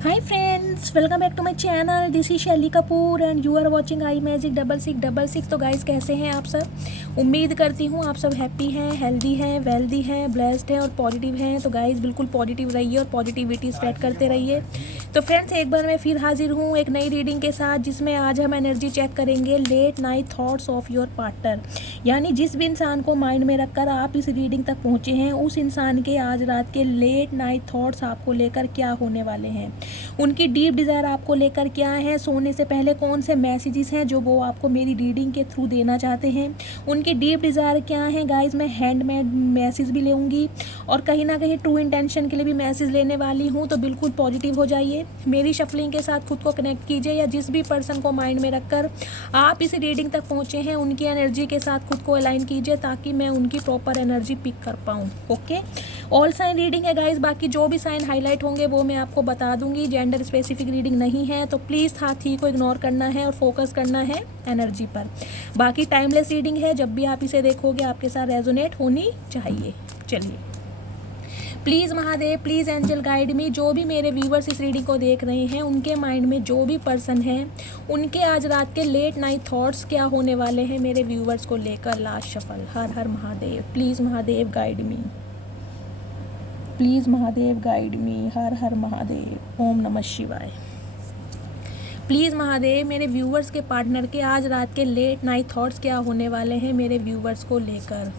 Hi friends, welcome back to my channel. This is Shaili Kapoor and you are watching I magic 6666। तो guys कैसे हैं आप सब। उम्मीद करती हूँ आप सब हैप्पी हैं, हेल्दी हैं, वेल्दी हैं, ब्लेस्ड हैं और पॉजिटिव हैं। तो गाइस बिल्कुल पॉजिटिव रहिए और पॉजिटिविटी स्प्रेड करते रहिए। तो फ्रेंड्स एक बार मैं फिर हाजिर हूँ एक नई रीडिंग के साथ, जिसमें आज हम एनर्जी चेक करेंगे late night thoughts of your partner. यानी जिस भी इंसान को माइंड में रखकर आप इस रीडिंग तक पहुँचे हैं, उस इंसान के आज रात के लेट नाइट थॉट्स आपको लेकर क्या होने वाले हैं, उनकी डीप डिज़ायर आपको लेकर क्या है, सोने से पहले कौन से मैसेजेस हैं जो वो आपको मेरी रीडिंग के थ्रू देना चाहते हैं, उनकी डीप डिज़ायर क्या है। गाइस मैं हैंडमेड मैसेज भी लेंगी और कहीं ना कहीं ट्रू इंटेंशन के लिए भी मैसेज लेने वाली हूँ। तो बिल्कुल पॉजिटिव हो जाइए, मेरी शफलिंग के साथ खुद को कनेक्ट कीजिए, या जिस भी पर्सन को माइंड में रखकर आप इस रीडिंग तक पहुँचे हैं उनकी एनर्जी के साथ खुद को अलाइन कीजिए, ताकि मैं उनकी प्रॉपर एनर्जी पिक कर पाऊँ। ओके, ऑल साइन रीडिंग है गाइस, बाकी जो भी साइन हाईलाइट होंगे वो मैं आपको बता दूंगी। जेंडर स्पेसिफिक रीडिंग नहीं है, तो प्लीज़ साथी को इग्नोर करना है और फोकस करना है एनर्जी पर। बाकी टाइमलेस रीडिंग है, जब भी आप इसे देखोगे आपके साथ रेजोनेट होनी चाहिए। चलिए, please Mahadev, please angel guide me. जो भी मेरे व्यूवर्स इस रीडिंग को देख रहे हैं, उनके माइंड में जो भी पर्सन है, उनके आज रात के लेट नाइट थॉट्स क्या होने वाले हैं मेरे व्यूवर्स को लेकर। Last shuffle. Her her Mahadev, please Mahadev guide me, please Mahadev guide me. हर हर महादेव, ओम नमः शिवाय। प्लीज़ महादेव, मेरे व्यूवर्स के पार्टनर के आज रात के लेट नाइट थॉट्स क्या होने वाले हैं मेरे व्यूवर्स को लेकर।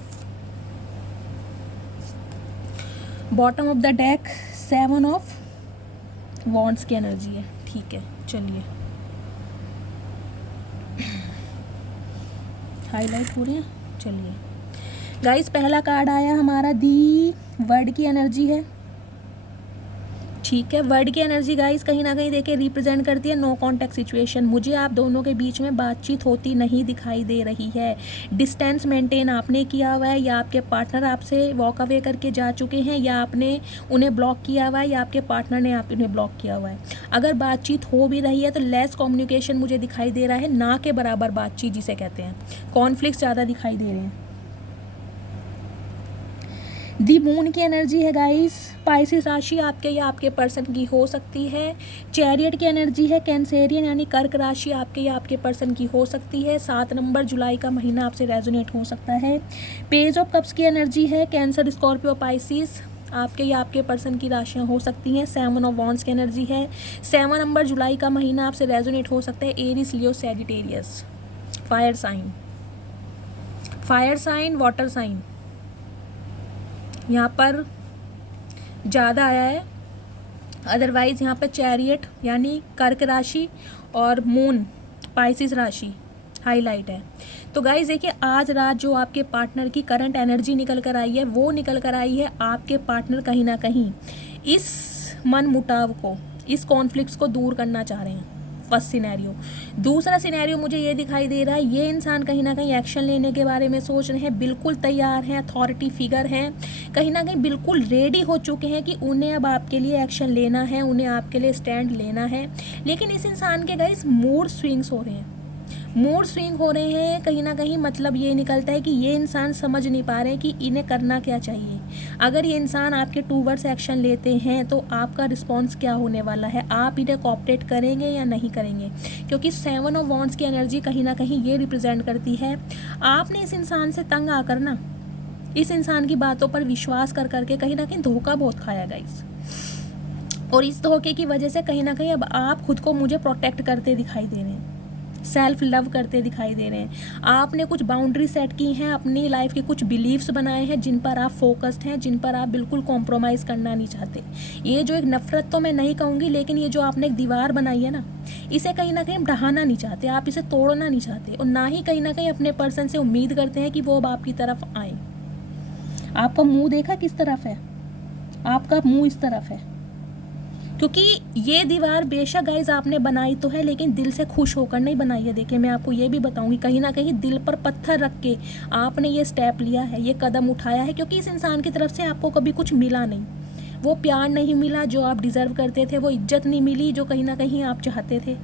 Bottom of the deck 7 of wands की एनर्जी है। ठीक है, चलिए हाईलाइट हो रही है। चलिए गाइस, पहला कार्ड आया हमारा दी वर्ड की एनर्जी है। ठीक है, वर्ड की एनर्जी गाइस कहीं ना कहीं देखिए रिप्रेजेंट करती है नो कॉन्टैक्ट सिचुएशन। मुझे आप दोनों के बीच में बातचीत होती नहीं दिखाई दे रही है। डिस्टेंस मेंटेन आपने किया हुआ है, या आपके पार्टनर आपसे वॉक अवे करके जा चुके हैं, या आपने उन्हें ब्लॉक किया हुआ है, या आपके पार्टनर ने आप उन्हें ब्लॉक किया हुआ है। अगर बातचीत हो भी रही है तो लेस कम्युनिकेशन मुझे दिखाई दे रहा है, ना के बराबर बातचीत जिसे कहते हैं। कॉन्फ्लिक्ट ज़्यादा दिखाई दे रहे हैं। दी मून की एनर्जी है गाइस, पाइसिस राशि आपके या आपके पर्सन की हो सकती है। चैरियट की एनर्जी है, कैंसेरियन यानी कर्क राशि आपके या आपके पर्सन की हो सकती है। 7 नंबर जुलाई का महीना आपसे रेजोनेट हो सकता है। पेज ऑफ कप्स की एनर्जी है, कैंसर, स्कॉर्पियो, पाइसिस आपके या आपके पर्सन की राशियाँ हो सकती हैं। 7 ऑफ वॉन्ड्स की एनर्जी है, 7 नंबर जुलाई का महीना आपसे रेजोनेट हो सकता है। Aries, Leo, Sagittarius. Fire sign, fire sign, water sign यहाँ पर ज़्यादा आया है। अदरवाइज़ यहाँ पर चैरियट यानी कर्क राशि और मून पाइसिस राशि हाईलाइट है। तो गाइस देखिए, आज रात जो आपके पार्टनर की करंट एनर्जी निकल कर आई है, वो निकल कर आई है आपके पार्टनर कहीं ना कहीं इस मन मुटाव को, इस कॉन्फ्लिक्ट्स को दूर करना चाह रहे हैं। First scenario. दूसरा सिनेरियो मुझे ये दिखाई दे रहा है, ये इंसान कहीं ना कहीं एक्शन लेने के बारे में सोच रहे हैं, बिल्कुल तैयार हैं, अथॉरिटी फिगर हैं, कहीं ना कहीं बिल्कुल रेडी हो चुके हैं कि उन्हें अब आपके लिए एक्शन लेना है, उन्हें आपके लिए स्टैंड लेना है। लेकिन इस इंसान के गाइस मूड स्विंग्स हो रहे हैं, मूड स्विंग हो रहे हैं कहीं ना कहीं। मतलब ये निकलता है कि ये इंसान समझ नहीं पा रहे कि इन्हें करना क्या चाहिए। अगर ये इंसान आपके टूवर्ड्स एक्शन लेते हैं तो आपका रिस्पॉन्स क्या होने वाला है, आप इन्हें कोऑपरेट करेंगे या नहीं करेंगे। क्योंकि 7 ऑफ वॉन्ड्स की एनर्जी कहीं ना कहीं ये रिप्रेजेंट करती है आपने इस इंसान से तंग आकर ना, इस इंसान की बातों पर विश्वास कर करके कहीं ना कहीं धोखा बहुत खाया गाइस। और इस धोखे की वजह से कहीं ना कहीं अब आप खुद को मुझे प्रोटेक्ट करते दिखाई दे रहे हैं, सेल्फ लव करते दिखाई दे रहे हैं। आपने कुछ बाउंड्री सेट की हैं, अपनी लाइफ के कुछ बिलीव्स बनाए हैं जिन पर आप फोकस्ड हैं, जिन पर आप बिल्कुल कॉम्प्रोमाइज़ करना नहीं चाहते। ये जो एक नफरत तो मैं नहीं कहूँगी, लेकिन ये जो आपने एक दीवार बनाई है ना, इसे कहीं ना कहीं ढहाना नहीं चाहते, आप इसे तोड़ना नहीं चाहते, और ना ही कहीं ना कहीं अपने पर्सन से उम्मीद करते हैं कि वो अब आपकी तरफ आए। आपका मुँह देखा किस तरफ है, आपका मुँह इस तरफ है। क्योंकि ये दीवार बेशक गाइज आपने बनाई तो है, लेकिन दिल से खुश होकर नहीं बनाई है। देखिए मैं आपको ये भी बताऊंगी, कहीं ना कहीं दिल पर पत्थर रख के आपने ये स्टेप लिया है, ये कदम उठाया है, क्योंकि इस इंसान की तरफ से आपको कभी कुछ मिला नहीं। वो प्यार नहीं मिला जो आप डिज़र्व करते थे, वो इज्जत नहीं मिली जो कहीं ना कहीं आप चाहते थे।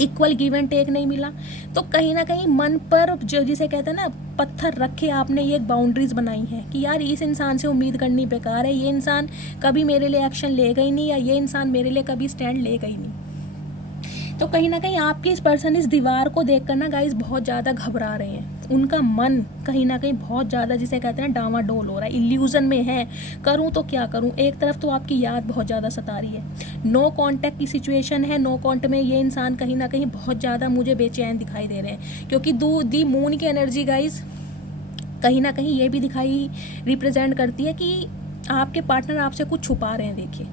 इक्वल गिव एंड टेक नहीं मिला, तो कहीं ना कहीं मन पर जो जिसे कहते हैं ना पत्थर रखे आपने ये एक बाउंड्रीज बनाई है कि यार इस इंसान से उम्मीद करनी बेकार है, ये इंसान कभी मेरे लिए एक्शन लेगा ही नहीं, या ये इंसान मेरे लिए कभी स्टैंड लेगा ही नहीं। तो कहीं ना कहीं आपके इस पर्सन इस दीवार को देखकर ना गाइस बहुत ज़्यादा घबरा रहे हैं, उनका मन कहीं ना कहीं बहुत ज़्यादा जिसे कहते हैं डामाडोल हो रहा है, इल्यूज़न में है, करूं तो क्या करूं। एक तरफ तो आपकी याद बहुत ज़्यादा सता रही है, नो कांटेक्ट की सिचुएशन है, नो कांटेक्ट में ये इंसान कहीं ना कहीं बहुत ज़्यादा मुझे बेचैन दिखाई दे रहे हैं, क्योंकि दी मून की एनर्जी गाइस कहीं ना कहीं ये भी दिखाई रिप्रेजेंट करती है कि आपके पार्टनर आपसे कुछ छुपा रहे हैं। देखिए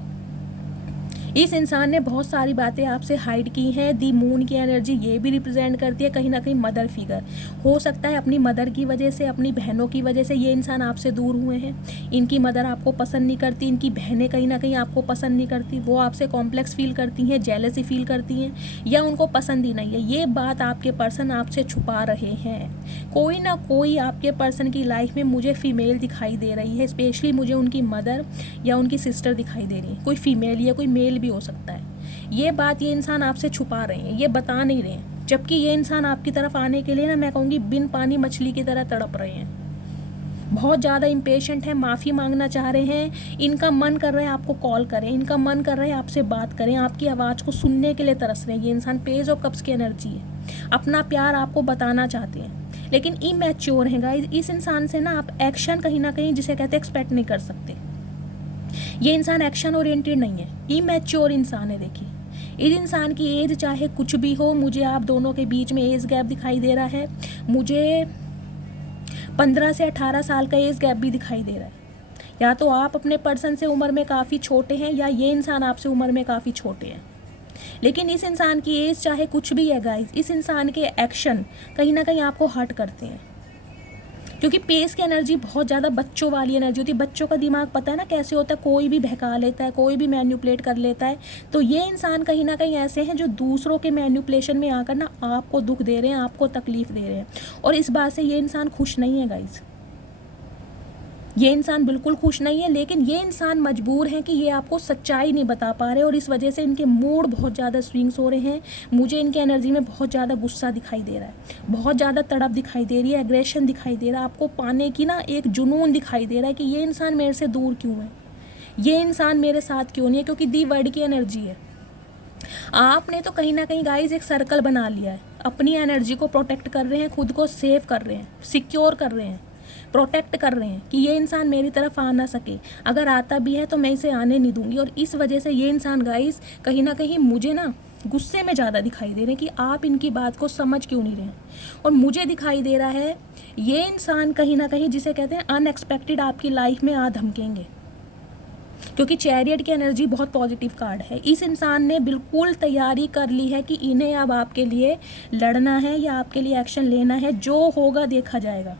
इस इंसान ने बहुत सारी बातें आपसे हाइड की हैं। दी मून की एनर्जी ये भी रिप्रेजेंट करती है कहीं ना कहीं मदर फिगर, हो सकता है अपनी मदर की वजह से, अपनी बहनों की वजह से ये इंसान आपसे दूर हुए हैं। इनकी मदर आपको पसंद नहीं करती, इनकी बहनें कहीं ना कहीं आपको पसंद नहीं करती, वो आपसे कॉम्प्लेक्स फील करती हैं, जेलसी फील करती हैं, या उनको पसंद ही नहीं है। ये बात आपके पर्सन आपसे छुपा रहे हैं। कोई ना कोई आपके पर्सन की लाइफ में मुझे फीमेल दिखाई दे रही है, स्पेशली मुझे उनकी मदर या उनकी सिस्टर दिखाई दे रही है, कोई फीमेल या कोई मेल भी हो सकता है। ये बात ये इंसान आपसे छुपा रहे हैं, ये बता नहीं रहे हैं, जबकि ये इंसान आपकी तरफ आने के लिए ना मैं कहूँगी बिन पानी मछली की तरह तड़प रहे हैं, बहुत ज़्यादा इम्पेशेंट है, माफ़ी मांगना चाह रहे हैं, इनका मन कर रहा है आपको कॉल करें, इनका मन कर रहा है आपसे बात करें, आपकी आवाज़ को सुनने के लिए तरस रहे हैं। ये इंसान पेज ऑफ कप्स की एनर्जी है, अपना प्यार आपको बताना चाहते हैं, लेकिन इमैच्योर है गाइस। इस इंसान से ना आप एक्शन कहीं ना कहीं जिसे कहते हैं एक्सपेक्ट नहीं कर सकते। ये इंसान एक्शन ओरिएंटेड नहीं है, इमैच्योर इंसान है। देखिए इस इंसान की एज चाहे कुछ भी हो, मुझे आप दोनों के बीच में एज गैप दिखाई दे रहा है, मुझे 15 से 18 साल का एज गैप भी दिखाई दे रहा है। या तो आप अपने पर्सन से उम्र में काफ़ी छोटे हैं, या ये इंसान आपसे उम्र में काफ़ी छोटे हैं। लेकिन इस इंसान की एज चाहे कुछ भी है गाइस, इस इंसान के एक्शन कहीं ना कहीं आपको हर्ट करते हैं, क्योंकि पेस की एनर्जी बहुत ज़्यादा बच्चों वाली एनर्जी होती है। बच्चों का दिमाग पता है ना कैसे होता है, कोई भी बहका लेता है, कोई भी मैन्युपुलेट कर लेता है। तो ये इंसान कहीं ना कहीं ऐसे हैं जो दूसरों के मैन्युपुलेशन में आकर ना आपको दुख दे रहे हैं, आपको तकलीफ दे रहे हैं, और इस बात से ये इंसान खुश नहीं है गाइस। ये इंसान बिल्कुल खुश नहीं है, लेकिन ये इंसान मजबूर है कि ये आपको सच्चाई नहीं बता पा रहे, और इस वजह से इनके मूड बहुत ज़्यादा स्विंग्स हो रहे हैं। मुझे इनकी एनर्जी में बहुत ज़्यादा गुस्सा दिखाई दे रहा है, बहुत ज़्यादा तड़प दिखाई दे रही है, एग्रेशन दिखाई दे रहा है, आपको पाने की ना एक जुनून दिखाई दे रहा है कि ये इंसान मेरे से दूर क्यों है, ये इंसान मेरे साथ क्यों नहीं है, क्योंकि दी वर्ड की एनर्जी है। आपने तो कहीं ना कहीं गाइज एक सर्कल बना लिया है, अपनी एनर्जी को प्रोटेक्ट कर रहे हैं, खुद को सेव कर रहे हैं, सिक्योर कर रहे हैं, प्रोटेक्ट कर रहे हैं कि ये इंसान मेरी तरफ आ ना सके, अगर आता भी है तो मैं इसे आने नहीं दूंगी। और इस वजह से ये इंसान गाइस कहीं ना कहीं मुझे ना गुस्से में ज़्यादा दिखाई दे रहे हैं कि आप इनकी बात को समझ क्यों नहीं रहे हैं। और मुझे दिखाई दे रहा है ये इंसान कहीं ना कहीं जिसे कहते हैं अनएक्सपेक्टेड आपकी लाइफ में आ धमकेंगे, क्योंकि चैरियट की एनर्जी बहुत पॉजिटिव कार्ड है। इस इंसान ने बिल्कुल तैयारी कर ली है कि इन्हें अब आपके लिए लड़ना है या आपके लिए एक्शन लेना है, जो होगा देखा जाएगा।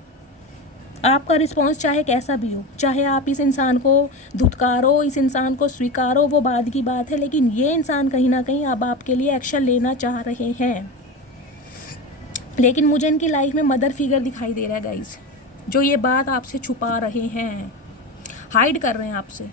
आपका रिस्पॉन्स चाहे कैसा भी हो, चाहे आप इस इंसान को धुतकारो, इस इंसान को स्वीकारो, वो बाद की बात है, लेकिन ये इंसान कहीं ना कहीं अब आपके लिए एक्शन लेना चाह रहे हैं। लेकिन मुझे इनकी लाइफ में मदर फिगर दिखाई दे रहा है गाइस, जो ये बात आपसे छुपा रहे हैं, हाइड कर रहे हैं आपसे।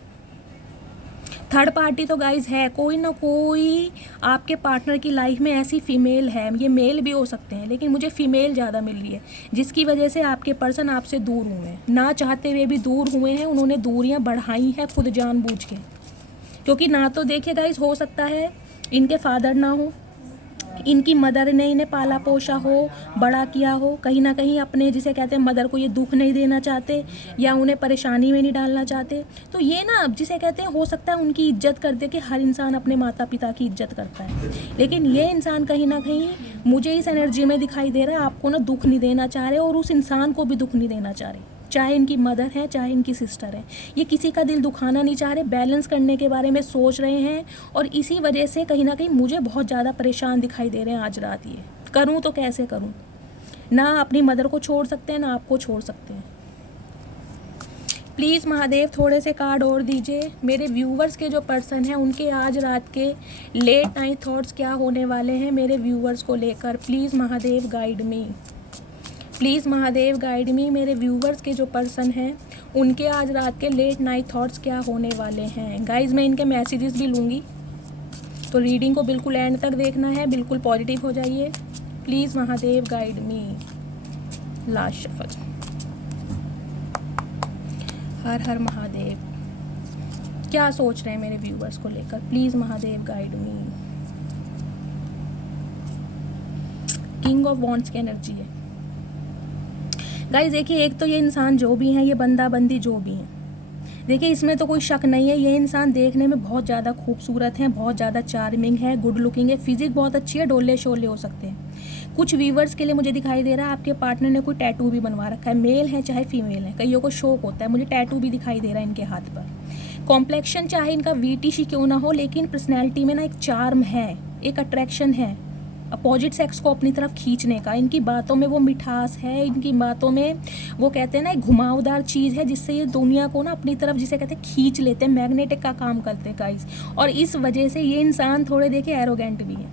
थर्ड पार्टी तो गाइज है, कोई ना कोई आपके पार्टनर की लाइफ में ऐसी फीमेल है, ये मेल भी हो सकते हैं, लेकिन मुझे फीमेल ज़्यादा मिल रही है, जिसकी वजह से आपके पर्सन आपसे दूर हुए हैं, ना चाहते हुए भी दूर हुए हैं। उन्होंने दूरियां बढ़ाई हैं खुद जानबूझ के, क्योंकि ना तो देखिए गाइज हो सकता है इनके फादर ना हो, इनकी मदर ने इन्हें पाला पोसा हो, बड़ा किया हो, कहीं ना कहीं अपने जिसे कहते हैं मदर को ये दुख नहीं देना चाहते या उन्हें परेशानी में नहीं डालना चाहते। तो ये ना जिसे कहते हैं हो सकता है उनकी इज्जत करते कि हर इंसान अपने माता पिता की इज्जत करता है, लेकिन ये इंसान कहीं ना कहीं मुझे इस एनर्जी में दिखाई दे रहा है आपको ना दुख नहीं देना चाह रहे, और उस इंसान को भी दुख नहीं देना चाह रहे, चाहे इनकी मदर है चाहे इनकी सिस्टर है। ये किसी का दिल दुखाना नहीं चाह रहे, बैलेंस करने के बारे में सोच रहे हैं, और इसी वजह से कहीं ना कहीं मुझे बहुत ज़्यादा परेशान दिखाई दे रहे हैं आज रात। ये करूं तो कैसे करूं, ना अपनी मदर को छोड़ सकते हैं ना आपको छोड़ सकते हैं। प्लीज़ महादेव थोड़े से कार्ड और दीजिए। मेरे व्यूवर्स के जो पर्सन हैं उनके आज रात के लेट नाइट थॉट्स क्या होने वाले हैं मेरे व्यूवर्स को लेकर। Please Mahadev guide me, please Mahadev guide मी। मेरे व्यूवर्स के जो पर्सन हैं उनके आज रात के लेट नाइट थॉट्स क्या होने वाले हैं। गाइज मैं इनके मैसेजेस भी लूँगी, तो रीडिंग को बिल्कुल एंड तक देखना है, बिल्कुल पॉजिटिव हो जाइए। Please Mahadev guide me. Last shuffle. हर हर महादेव। क्या सोच रहे हैं मेरे व्यूवर्स को लेकर? Please Mahadev guide me. King of wands की एनर्जी है गाइस। देखिए, एक तो ये इंसान जो भी है, ये बंदा बंदी जो भी है, देखिए इसमें तो कोई शक नहीं है, ये इंसान देखने में बहुत ज़्यादा खूबसूरत है, बहुत ज़्यादा चार्मिंग है, गुड लुकिंग है, फिजिक बहुत अच्छी है, डोले शोले हो सकते हैं। कुछ व्यूवर्स के लिए मुझे दिखाई दे रहा है आपके पार्टनर ने कोई टैटू भी बनवा रखा है, मेल है चाहे फीमेल है। कईयों को शौक होता है, मुझे टैटू भी दिखाई दे रहा है इनके हाथ पर। कॉम्प्लेक्शन चाहे इनका वीटीसी क्यों ना हो, लेकिन पर्सनैलिटी में ना एक चार्म है, एक अट्रैक्शन है अपोजिट सेक्स को अपनी तरफ खींचने का। इनकी बातों में वो मिठास है, इनकी बातों में वो कहते हैं ना एक घुमावदार चीज़ है, जिससे ये दुनिया को ना अपनी तरफ, जिसे कहते हैं खींच लेते हैं, मैग्नेटिक का काम करते हैं गाइस। और इस वजह से ये इंसान थोड़े देखिए एरोगेंट भी है।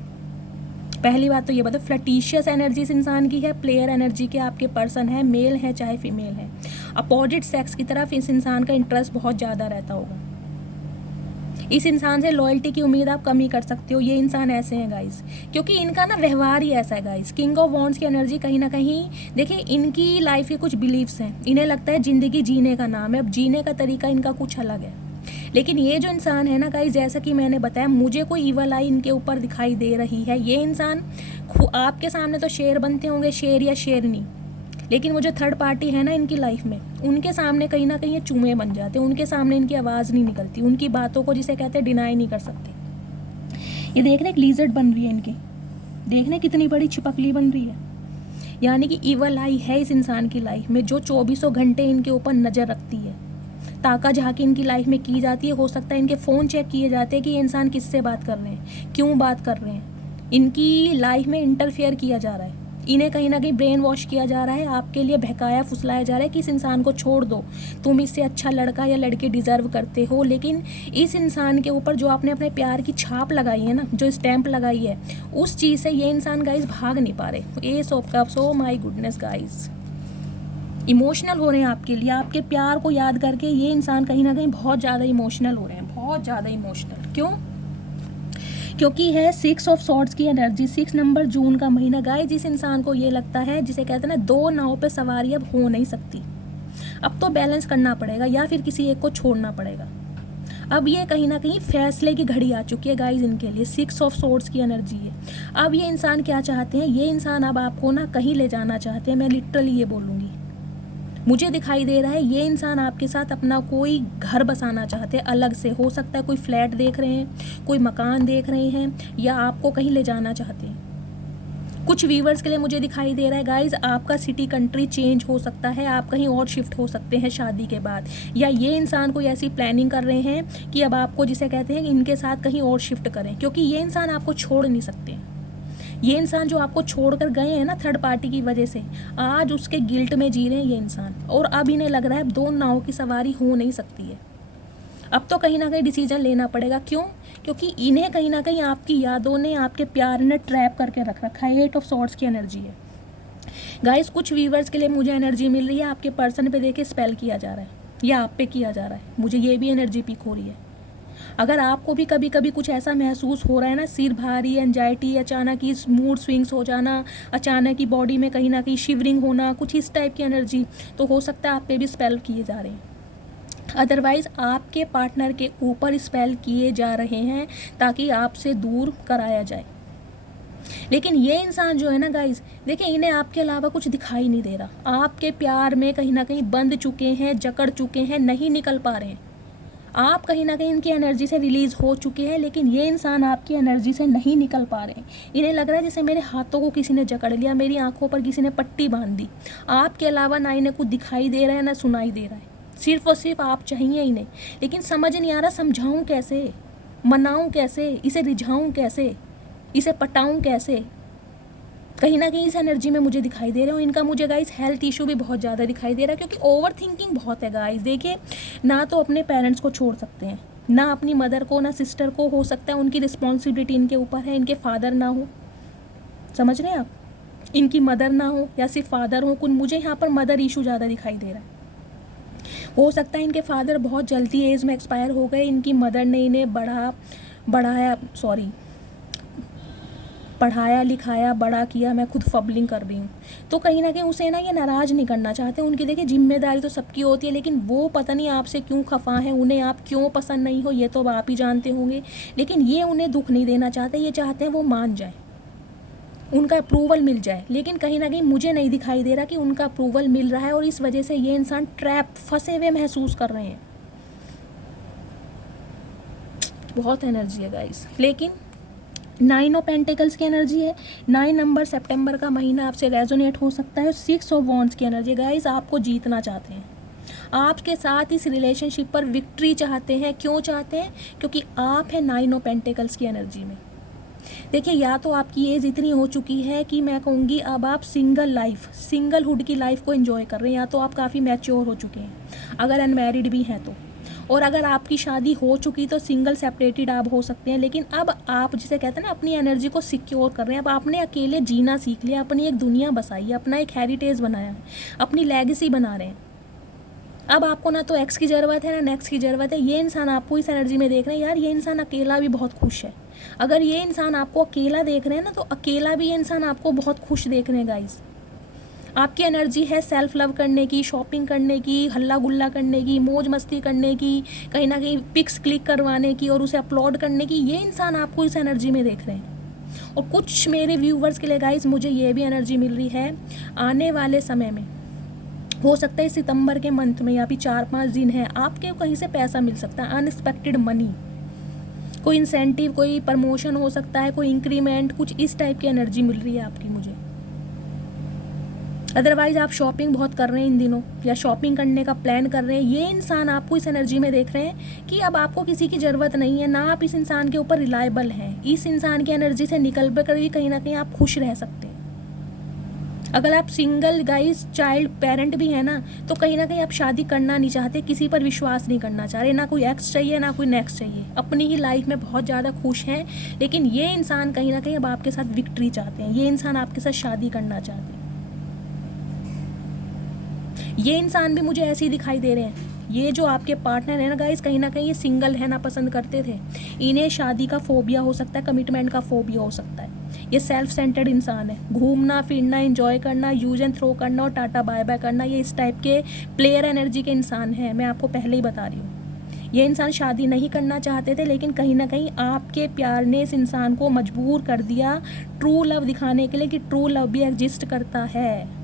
पहली बात तो ये बताओ, फ्लर्टिशियस एनर्जी इस इंसान की है, प्लेयर एनर्जी के आपके पर्सन है, मेल है चाहे फीमेल है। अपोजिट सेक्स की तरफ इस इंसान का इंटरेस्ट बहुत ज़्यादा रहता होगा। इस इंसान से लॉयल्टी की उम्मीद आप कम ही कर सकते हो। ये इंसान ऐसे हैं गाइस, क्योंकि इनका ना व्यवहार ही ऐसा है गाइस। किंग ऑफ वॉन्ड्स की एनर्जी कहीं ना कहीं देखिए, इनकी लाइफ के कुछ बिलीव्स हैं, इन्हें लगता है ज़िंदगी जीने का नाम है। अब जीने का तरीका इनका कुछ अलग है। लेकिन ये जो इंसान है ना गाइस, जैसा कि मैंने बताया, मुझे कोई ईवल आई इनके ऊपर दिखाई दे रही है। ये इंसान आपके सामने तो शेर बनते होंगे, शेर या शेरनी, लेकिन वो जो थर्ड पार्टी है ना इनकी लाइफ में, उनके सामने कहीं ना कहीं ये चूहे बन जाते हैं। उनके सामने इनकी आवाज़ नहीं निकलती, उनकी बातों को जिसे कहते हैं डिनाई नहीं कर सकते। ये देखने एक लीजर्ड बन रही है इनकी, देखने कितनी बड़ी छिपकली बन रही है। यानी कि ईवल आई है इस इंसान की लाइफ में, जो 24 घंटे इनके ऊपर नज़र रखती है। ताका झाकी इनकी लाइफ में की जाती है। हो सकता है इनके फ़ोन चेक किए जाते हैं कि ये इंसान किससे बात कर रहे हैं, क्यों बात कर रहे हैं। इनकी लाइफ में इंटरफेयर किया जा रहा है, इन्हें कहीं ना कहीं ब्रेन वॉश किया जा रहा है, आपके लिए बहकाया फुसलाया जा रहा है कि इस इंसान को छोड़ दो, तुम इससे अच्छा लड़का या लड़की डिज़र्व करते हो। लेकिन इस इंसान के ऊपर जो आपने अपने प्यार की छाप लगाई है ना, जो स्टैंप लगाई है, उस चीज़ से ये इंसान गाइस भाग नहीं पा रहे। S of cups, oh my goodness guys, emotional हो रहे हैं आपके लिए। आपके प्यार को याद करके ये इंसान कहीं ना कहीं बहुत ज़्यादा इमोशनल हो रहे हैं, बहुत ज़्यादा इमोशनल। क्यों? क्योंकि है 6 ऑफ सॉर्ड्स की एनर्जी, 6 नंबर, जून का महीना। गाइस, जिस इंसान को ये लगता है, जिसे कहते हैं ना दो नाव पे सवारी अब हो नहीं सकती, अब तो बैलेंस करना पड़ेगा या फिर किसी एक को छोड़ना पड़ेगा। अब ये कहीं ना कहीं फैसले की घड़ी आ चुकी है गाइस इनके लिए। 6 ऑफ सॉर्ड्स की एनर्जी है। अब ये इंसान क्या चाहते हैं? ये इंसान अब आपको ना कहीं ले जाना चाहते हैं। मैं लिटरली ये बोलूँगी, मुझे दिखाई दे रहा है ये इंसान आपके साथ अपना कोई घर बसाना चाहते हैं अलग से। हो सकता है कोई फ्लैट देख रहे हैं, कोई मकान देख रहे हैं, या आपको कहीं ले जाना चाहते हैं। कुछ व्यूवर्स के लिए मुझे दिखाई दे रहा है गाइस, आपका सिटी कंट्री चेंज हो सकता है, आप कहीं और शिफ्ट हो सकते हैं शादी के बाद। या ये इंसान कोई ऐसी प्लानिंग कर रहे हैं कि अब आपको, जिसे कहते हैं, इनके साथ कहीं और शिफ्ट करें, क्योंकि ये इंसान आपको छोड़ नहीं सकते। ये इंसान जो आपको छोड़कर गए हैं ना थर्ड पार्टी की वजह से, आज उसके गिल्ट में जी रहे हैं ये इंसान। और अब इन्हें लग रहा है दो नाव की सवारी हो नहीं सकती है, अब तो कहीं ना कहीं डिसीजन लेना पड़ेगा। क्यों? क्योंकि इन्हें कहीं ना कहीं आपकी यादों ने, आपके प्यार ने ट्रैप करके रख रखा है। 8 ऑफ सॉर्ड्स की एनर्जी है गाइस। कुछ व्यूवर्स के लिए मुझे एनर्जी मिल रही है, आपके पर्सन पे देके स्पेल किया जा रहा है या आप पे किया जा रहा है। मुझे ये भी एनर्जी पिक हो रही है। अगर आपको भी कभी कभी कुछ ऐसा महसूस हो रहा है ना, सिर भारी, एंजाइटी, अचानक ही मूड स्विंग्स हो जाना, अचानक ही बॉडी में कहीं ना कहीं शिवरिंग होना, कुछ इस टाइप की एनर्जी, तो हो सकता है आप पे भी स्पेल किए जा रहे हैं। अदरवाइज़ आपके पार्टनर के ऊपर स्पेल किए जा रहे हैं ताकि आपसे दूर कराया जाए। लेकिन ये इंसान जो है ना गाइस, देखिए इन्हें आपके अलावा कुछ दिखाई नहीं दे रहा। आपके प्यार में कहीं ना कहीं बंध चुके हैं, जकड़ चुके हैं, नहीं निकल पा रहे हैं। आप कहीं ना कहीं इनकी एनर्जी से रिलीज़ हो चुके हैं, लेकिन ये इंसान आपकी एनर्जी से नहीं निकल पा रहे हैं। इन्हें लग रहा है जैसे मेरे हाथों को किसी ने जकड़ लिया, मेरी आंखों पर किसी ने पट्टी बांध दी। आपके अलावा ना इन्हें कुछ दिखाई दे रहा है, ना सुनाई दे रहा है। सिर्फ और सिर्फ आप चाहिए इन्हें। लेकिन समझ नहीं आ रहा, समझाऊँ कैसे, मनाऊँ कैसे, इसे रिझाऊँ कैसे, इसे पटाऊँ कैसे। कहीं ना कहीं इस एनर्जी में मुझे दिखाई दे रहा है। इनका मुझे गाइस हेल्थ इशू भी बहुत ज़्यादा दिखाई दे रहा है, क्योंकि ओवर थिंकिंग बहुत है गाइस। देखिए, ना तो अपने पेरेंट्स को छोड़ सकते हैं, ना अपनी मदर को, ना सिस्टर को। हो सकता है उनकी रिस्पॉन्सिबिलिटी इनके ऊपर है, इनके फादर ना हो, समझ रहे हैं आप, इनकी मदर ना हो या सिर्फ फादर हो। कुछ मुझे यहाँ पर मदर इशू ज़्यादा दिखाई दे रहा है। हो सकता है इनके फादर बहुत जल्दी एज में एक्सपायर हो गए, इनकी मदर ने इन्हें बढ़ाया, पढ़ाया लिखाया बड़ा किया, मैं खुद फबलिंग कर रही हूँ। तो कहीं ना कहीं उसे ना ये नाराज़ नहीं करना चाहते। उनकी देखिए जिम्मेदारी तो सबकी होती है, लेकिन वो पता नहीं आपसे क्यों खफा है, उन्हें आप क्यों पसंद नहीं हो ये तो अब आप ही जानते होंगे। लेकिन ये उन्हें दुख नहीं देना चाहते, ये चाहते हैं वो मान जाए, उनका अप्रूवल मिल जाए। लेकिन कहीं ना कहीं मुझे नहीं दिखाई दे रहा कि उनका अप्रूवल मिल रहा है, और इस वजह से ये इंसान ट्रैप, फंसे हुए महसूस कर रहे हैं। बहुत एनर्जी है गाइस। लेकिन 9 ऑफ पेंटिकल्स की एनर्जी है। 9 नंबर सितंबर का महीना आपसे रेजोनेट हो सकता है। 6 ऑफ वॉन्ड्स की एनर्जी गाइस, आपको जीतना चाहते हैं, आपके साथ इस रिलेशनशिप पर विक्ट्री चाहते हैं। क्यों चाहते हैं? क्योंकि आप हैं 9 ऑफ पेंटिकल्स की एनर्जी में। देखिए, या तो आपकी एज इतनी हो चुकी है कि मैं कहूँगी अब आप सिंगलहुड की लाइफ को एंजॉय कर रहे हैं, या तो आप काफ़ी मैच्योर हो चुके हैं अगर अनमैरिड भी हैं तो। और अगर आपकी शादी हो चुकी तो सिंगल सेपरेटेड आप हो सकते हैं। लेकिन अब आप जिसे कहते हैं ना, अपनी एनर्जी को सिक्योर कर रहे हैं। अब आपने अकेले जीना सीख लिया, अपनी एक दुनिया बसाई है, अपना एक हेरिटेज बनाया है, अपनी लेगेसी बना रहे हैं। अब आपको ना तो एक्स की ज़रूरत है ना नेक्स्ट की ज़रूरत है। ये इंसान आपको इस एनर्जी में देख रहे हैं, यार ये इंसान अकेला भी बहुत खुश है। अगर ये इंसान आपको अकेला देख रहे हैं ना, तो अकेला भी ये इंसान आपको बहुत खुश देख रहे हैं गाइस। आपकी एनर्जी है सेल्फ लव करने की, शॉपिंग करने की, हल्ला गुल्ला करने की, मौज मस्ती करने की, कहीं ना कहीं पिक्स क्लिक करवाने की और उसे अपलोड करने की। ये इंसान आपको इस एनर्जी में देख रहे हैं। और कुछ मेरे व्यूवर्स के लिए गाइस मुझे ये भी एनर्जी मिल रही है, आने वाले समय में हो सकता है सितंबर के मंथ में या फिर 4-5 दिन है, आपके कहीं से पैसा मिल सकता है, अनएक्सपेक्टेड मनी, कोई इंसेंटिव, कोई प्रमोशन हो सकता है, कोई इंक्रीमेंट, कुछ इस टाइप की एनर्जी मिल रही है आपकी मुझे। अदरवाइज आप शॉपिंग बहुत कर रहे हैं इन दिनों, या शॉपिंग करने का प्लान कर रहे हैं। ये इंसान आपको इस एनर्जी में देख रहे हैं कि अब आपको किसी की ज़रूरत नहीं है, ना आप इस इंसान के ऊपर रिलायबल हैं। इस इंसान की एनर्जी से निकल कर भी कहीं ना कहीं आप खुश रह सकते हैं। अगर आप सिंगल गाइस चाइल्ड पेरेंट भी है ना, तो कहीं ना कहीं आप शादी करना नहीं चाहते, किसी पर विश्वास नहीं करना चाह रहे, ना कोई एक्स चाहिए ना कोई नेक्स्ट चाहिए, अपनी ही लाइफ में बहुत ज़्यादा खुश हैं। लेकिन ये इंसान कहीं ना कहीं अब आपके साथ विक्ट्री चाहते हैं, ये इंसान आपके साथ शादी करना चाहते हैं। ये इंसान भी मुझे ऐसे ही दिखाई दे रहे हैं। ये जो आपके पार्टनर है ना गाइस, कहीं ना कहीं ये सिंगल है ना पसंद करते थे। इन्हें शादी का फोबिया हो सकता है, कमिटमेंट का फोबिया हो सकता है। ये सेल्फ सेंटर्ड इंसान है, घूमना फिरना, एंजॉय करना, यूज एंड थ्रो करना और टाटा बाय बाय करना, ये इस टाइप के प्लेयर एनर्जी के इंसान हैं। मैं आपको पहले ही बता रही हूँ, ये इंसान शादी नहीं करना चाहते थे, लेकिन कहीं ना कहीं आपके प्यार ने इस इंसान को मजबूर कर दिया ट्रू लव दिखाने के लिए कि ट्रू लव भी एग्जिस्ट करता है।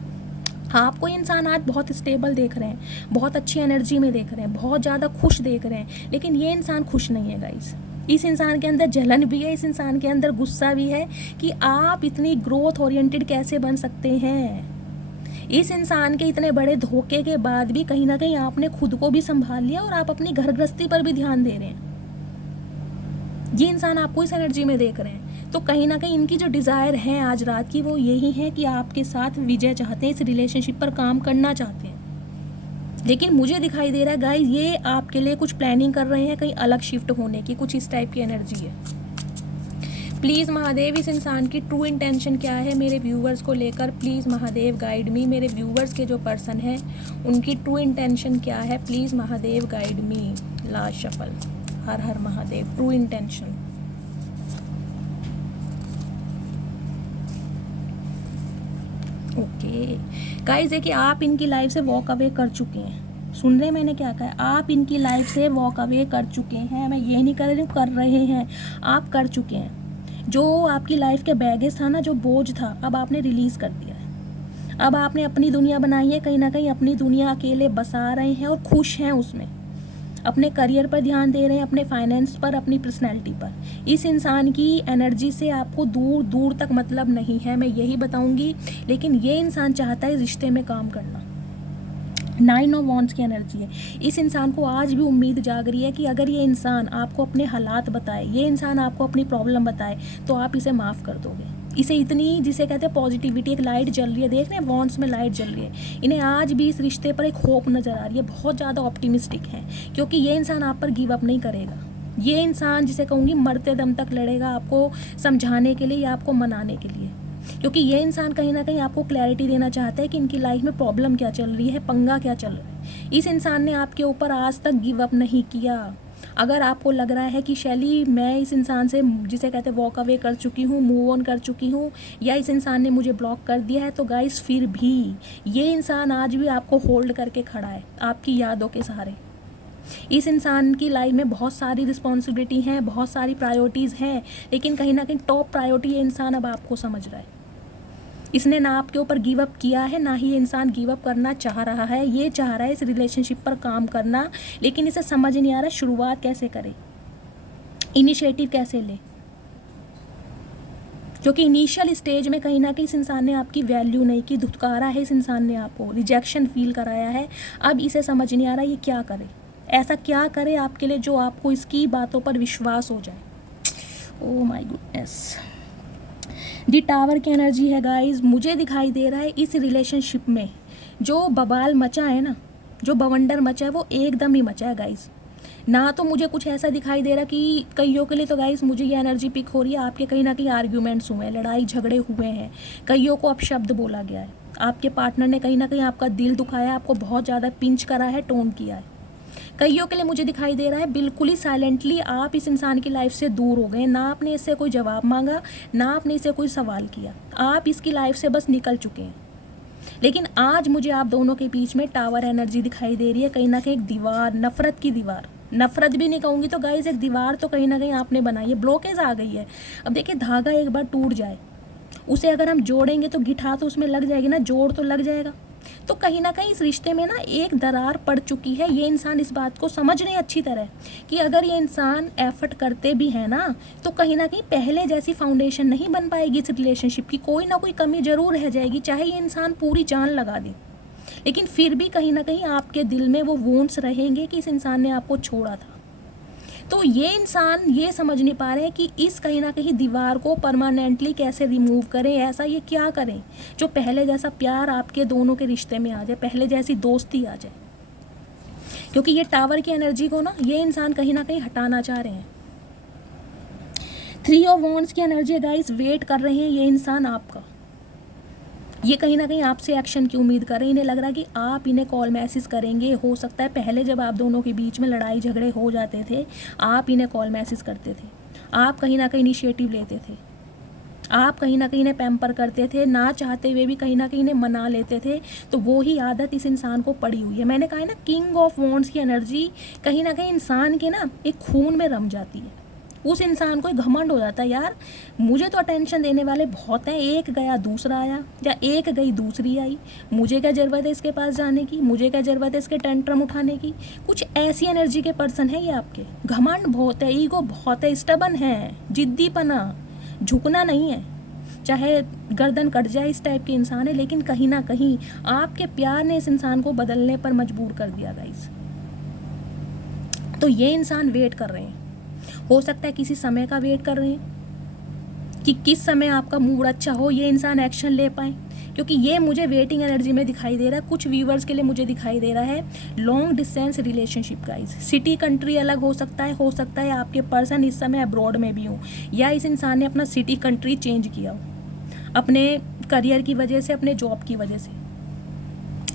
आपको ये इंसान आज बहुत स्टेबल देख रहे हैं, बहुत अच्छी एनर्जी में देख रहे हैं, बहुत ज़्यादा खुश देख रहे हैं। लेकिन ये इंसान खुश नहीं है गाइस। इस इंसान के अंदर जलन भी है, इस इंसान के अंदर गुस्सा भी है कि आप इतनी ग्रोथ ओरिएंटेड कैसे बन सकते हैं। इस इंसान के इतने बड़े धोखे के बाद भी कहीं ना कहीं आपने खुद को भी संभाल लिया और आप अपनी घर गृहस्थी पर भी ध्यान दे रहे हैं। ये इंसान आपको इस एनर्जी में देख रहे हैं। तो कहीं ना कहीं इनकी जो डिज़ायर है आज रात की, वो यही है कि आपके साथ विजय चाहते हैं, इस रिलेशनशिप पर काम करना चाहते हैं। लेकिन मुझे दिखाई दे रहा है गाइस, ये आपके लिए कुछ प्लानिंग कर रहे हैं, कहीं अलग शिफ्ट होने की, कुछ इस टाइप की एनर्जी है। प्लीज़ महादेव, इस इंसान की ट्रू इंटेंशन क्या है मेरे व्यूवर्स को लेकर? प्लीज़ महादेव गाइड मी। मेरे व्यूवर्स के जो पर्सन हैं उनकी ट्रू इंटेंशन क्या है? Please Mahadev guide me. Last shuffle. Her her Mahadev. True intention. Okay guys, देखिए आप इनकी लाइफ से वॉक अवे कर चुके हैं। सुन रहे मैंने क्या कहा? आप इनकी लाइफ से वॉक अवे कर चुके हैं। मैं ये नहीं कर रही हूँ कर रहे हैं, आप कर चुके हैं। जो आपकी लाइफ के बैगेज था ना, जो बोझ था, अब आपने रिलीज़ कर दिया है। अब आपने अपनी दुनिया बनाई है, कहीं ना कहीं अपनी दुनिया अकेले बसा रहे हैं और खुश हैं उसमें। अपने करियर पर ध्यान दे रहे हैं, अपने फाइनेंस पर, अपनी पर्सनैलिटी पर। इस इंसान की एनर्जी से आपको दूर दूर तक मतलब नहीं है, मैं यही बताऊंगी। लेकिन ये इंसान चाहता है रिश्ते में काम करना। 9 ऑफ वॉन्ड्स की एनर्जी है। इस इंसान को आज भी उम्मीद जाग रही है कि अगर ये इंसान आपको अपने हालात बताए, ये इंसान आपको अपनी प्रॉब्लम बताए, तो आप इसे माफ़ कर दोगे। इसे इतनी, जिसे कहते हैं पॉजिटिविटी, एक लाइट जल रही है। देख रहे हैं वॉन्ड्स में लाइट जल रही है। इन्हें आज भी इस रिश्ते पर एक होप नज़र आ रही है, बहुत ज़्यादा ऑप्टिमिस्टिक है, क्योंकि ये इंसान आप पर गिव अप नहीं करेगा। ये इंसान, जिसे कहूँगी, मरते दम तक लड़ेगा आपको समझाने के लिए या आपको मनाने के लिए। क्योंकि ये इंसान कहीं ना कहीं आपको क्लैरिटी देना चाहता है कि इनकी लाइफ में प्रॉब्लम क्या चल रही है, पंगा क्या चल रहा है। इस इंसान ने आपके ऊपर आज तक गिव अप नहीं किया। अगर आपको लग रहा है कि शैली मैं इस इंसान से, जिसे कहते हैं, वॉक अवे कर चुकी हूँ, मूव ऑन कर चुकी हूँ, या इस इंसान ने मुझे ब्लॉक कर दिया है, तो गाइस फिर भी ये इंसान आज भी आपको होल्ड करके खड़ा है आपकी यादों के सहारे। इस इंसान की लाइफ में बहुत सारी रिस्पॉन्सिबिलिटी हैं, बहुत सारी प्रायोरिटीज़ हैं, लेकिन कहीं ना कहीं टॉप प्रायोरिटी ये इंसान अब आपको समझ रहा है। इसने ना आपके ऊपर गिव अप किया है, ना ही ये इंसान गिव अप करना चाह रहा है। ये चाह रहा है इस रिलेशनशिप पर काम करना, लेकिन इसे समझ नहीं आ रहा शुरुआत कैसे करे, इनिशिएटिव कैसे ले। क्योंकि इनिशियल स्टेज में कहीं ना कहीं इस इंसान ने आपकी वैल्यू नहीं की, धुतकारा है इस इंसान ने, आपको रिजेक्शन फील कराया है। अब इसे समझ नहीं आ रहा ये क्या करे, ऐसा क्या करे आपके लिए जो आपको इसकी बातों पर विश्वास हो जाए। Oh my goodness, the tower की एनर्जी है गाइस। मुझे दिखाई दे रहा है इस रिलेशनशिप में जो बवाल मचा है ना, जो बवंडर मचा है, वो एकदम ही मचा है गाइस। ना तो मुझे कुछ ऐसा दिखाई दे रहा कि कईयों के लिए तो गाइस मुझे ये एनर्जी पिक हो रही है, आपके कहीं ना कहीं आर्ग्यूमेंट्स हुए हैं, लड़ाई झगड़े हुए हैं, कईयों को अपशब्द बोला गया है, आपके पार्टनर ने कहीं ना कहीं आपका दिल दुखाया, आपको बहुत ज़्यादा पिंच करा है, टोन किया है। कईयों के लिए मुझे दिखाई दे रहा है बिल्कुल ही साइलेंटली आप इस इंसान की लाइफ से दूर हो गए, ना आपने इससे कोई जवाब मांगा, ना आपने इससे कोई सवाल किया, आप इसकी लाइफ से बस निकल चुके हैं। लेकिन आज मुझे आप दोनों के बीच में टावर एनर्जी दिखाई दे रही है, कहीं ना कहीं एक दीवार, नफरत की दीवार, नफरत भी नहीं कहूँगी तो गाइस एक दीवार तो कहीं ना कहीं आपने बनाई है, ब्लॉकेज आ गई है। अब देखिए धागा एक बार टूट जाए, उसे अगर हम जोड़ेंगे तो गिठा तो उसमें लग जाएगी ना, जोड़ तो लग जाएगा। तो कहीं ना कहीं इस रिश्ते में ना एक दरार पड़ चुकी है। ये इंसान इस बात को समझ रहे अच्छी तरह कि अगर ये इंसान एफर्ट करते भी है ना, तो कहीं ना कहीं पहले जैसी फाउंडेशन नहीं बन पाएगी इस रिलेशनशिप की, कोई ना कोई कमी जरूर रह जाएगी, चाहे ये इंसान पूरी जान लगा दे, लेकिन फिर भी कहीं ना कहीं आपके दिल में वो वुंड्स रहेंगे कि इस इंसान ने आपको छोड़ा था। तो ये इंसान ये समझ नहीं पा रहे हैं कि इस कहीं ना कहीं दीवार को परमानेंटली कैसे रिमूव करें, ऐसा ये क्या करें जो पहले जैसा प्यार आपके दोनों के रिश्ते में आ जाए, पहले जैसी दोस्ती आ जाए। क्योंकि ये टावर की एनर्जी को ना ये इंसान कहीं ना कहीं हटाना चाह रहे हैं। 3 ऑफ वॉन्ड्स की एनर्जी गाइस, वेट कर रहे हैं ये इंसान आपका, ये कहीं ना कहीं आपसे एक्शन की उम्मीद कर रहे हैं। इन्हें लग रहा है कि आप इन्हें कॉल मैसेज करेंगे, हो सकता है पहले जब आप दोनों के बीच में लड़ाई झगड़े हो जाते थे आप इन्हें कॉल मैसेज करते थे, आप कहीं ना कहीं इनिशिएटिव लेते थे, आप कहीं ना कहीं इन्हें पैम्पर करते थे, ना चाहते हुए भी कहीं ना कहीं इन्हें मना लेते थे। तो वो ही आदत इस इंसान को पड़ी हुई है। मैंने कहा है ना, किंग ऑफ वॉन्ड्स की एनर्जी कहीं ना कहीं इंसान के ना एक खून में रम जाती है। उस इंसान को घमंड हो जाता है, यार मुझे तो अटेंशन देने वाले बहुत हैं, एक गया दूसरा आया, या एक गई दूसरी आई, मुझे क्या ज़रूरत है इसके पास जाने की, मुझे क्या ज़रूरत है इसके टेंट्रम उठाने की। कुछ ऐसी एनर्जी के पर्सन है ये आपके, घमंड बहुत है, ईगो बहुत है, स्टबन है, जिद्दीपना, झुकना नहीं है, चाहे गर्दन कट जाए, इस टाइप के इंसान है। लेकिन कहीं ना कहीं आपके प्यार ने इस इंसान को बदलने पर मजबूर कर दिया गाइस। तो ये इंसान वेट कर रहे हैं, हो सकता है किसी समय का वेट कर रहे हैं कि किस समय आपका मूड अच्छा हो, ये इंसान एक्शन ले पाए। क्योंकि ये मुझे वेटिंग एनर्जी में दिखाई दे रहा है। कुछ व्यूवर्स के लिए मुझे दिखाई दे रहा है long distance relationship guys. City country अलग हो सकता है आपके पर्सन इस समय अब्रॉड में भी हो, या इस इंसान ने अपना सिटी कंट्री चेंज किया हो अपने करियर की वजह से, अपने जॉब की वजह से,